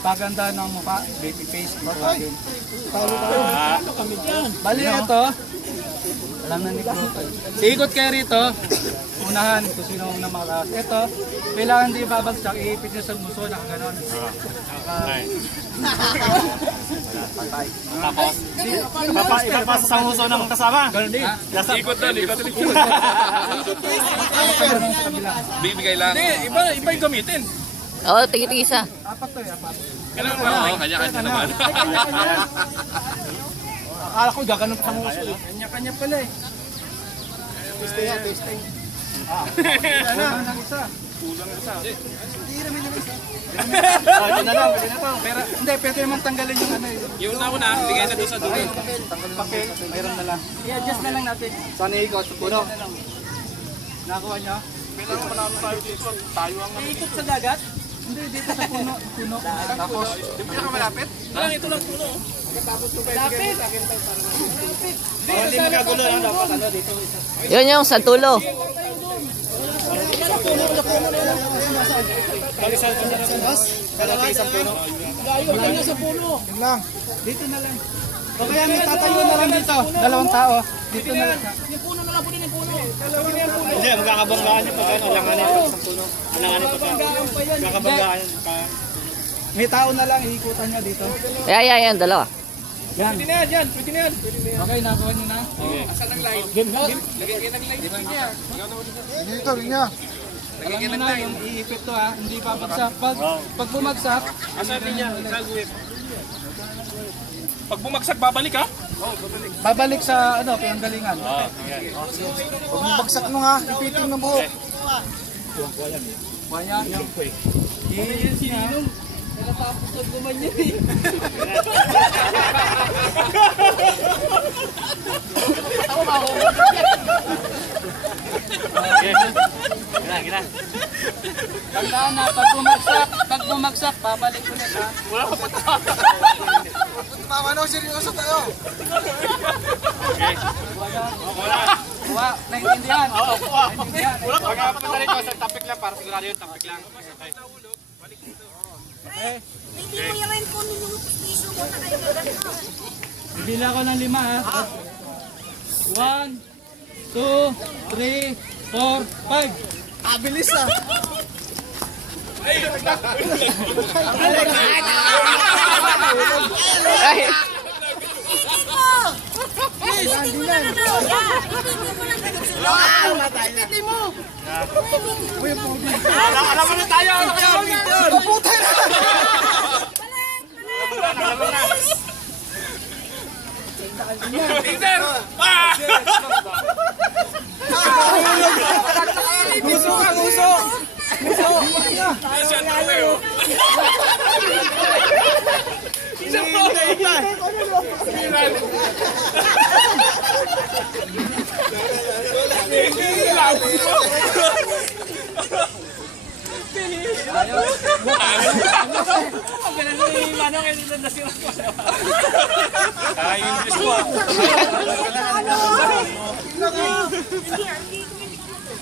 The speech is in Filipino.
Paganda ng mukha, baby face, tawagin. Bali ito, alam na ni Bruto. Ikot kayo rito, unahan kung sino ang namakas. Ito, kailangan di babagsak, iipit nyo sa muso, nakaganon. Tapos, ipapasa sa muso ng kasama. Ganon din. Ikot na, ikot. Bibigay lang. Hindi, iba yung gamitin. Oo, tigi-tigisa. Apat to eh, apat. Kailangan pa kanya-kanya naman. Akala ko gaganon pa sa muso. Kanya-kanya pala eh. Testing yan, testing. Kulang ng isa. Hindi naman ng isa. Ito na lang, pwede na to. Pero, hindi, pwede naman tanggalin yung ano eh. Yung una, bigay na doon sa dulo. Papel, mayroon na lang. I-adjust na lang natin. Saan iikot? Sa puno? Nakuha niyo? Kailangan pa namin tayo dito. Tayo ang Iikot sa dagat? Hindi, dito sa puno. Tapos, di ba ka malapit? Lang, ito lang puno. lapit! Hindi magkagulo lang dapat ano dito. Yun yung santulo. Isang puno. Layo na sa puno. Yun lang. Dito na lang. O kaya may tatayo na lang dito. Dalawang tao. Dito na lang. Yung puno na lang po din yung puno. Hindi, magkakabanggaan niyo pag alanganin pa sa puno. Alanganin pa pa. Magkakabanggaan. May tao na lang. Iikutan niya dito. Yan, dalawa. Yan. Pwede na yan, yan. Pwede na yan. Okay, nakuha niyo na. Asan ang line? Game. Lagay kayo ng line dito niya. Dito, niya. Alam mo na yung iipit to ha. Hindi babagsak. Pag bumagsak, Asan din niya? Pag bumagsak, babalik ha? babalik sa ano, pinanggalingan. Pag bumagsak mo nga, ipitin ng buhok. Kuha yan. Yan sinanong. Nakatapos na gumanyan eh. Gina. Tandaan na, pag bumagsak, babalik ulit ha. Wala ka pa tayo. Mamano, seryoso tayo. Okay. Kuha, naintindihan. Oo, kuha. Naintindihan. Wala ka. Magkakapunta rin ko sa topic lang para sigurado yung topic lang. Okay. Hindi mo yaman po yung piso mo na kayo maganda. Bibila ko ng 5 ha. 1, 2, 3, 4, 5. Abilis ah. Ay, Hindi mo na daw. Hindi mo Alam mo na tayo. Puta na! Peter! Gusto ka, gusto! Gusto! Nasaan na kayo? Ay, English mo. Hindi,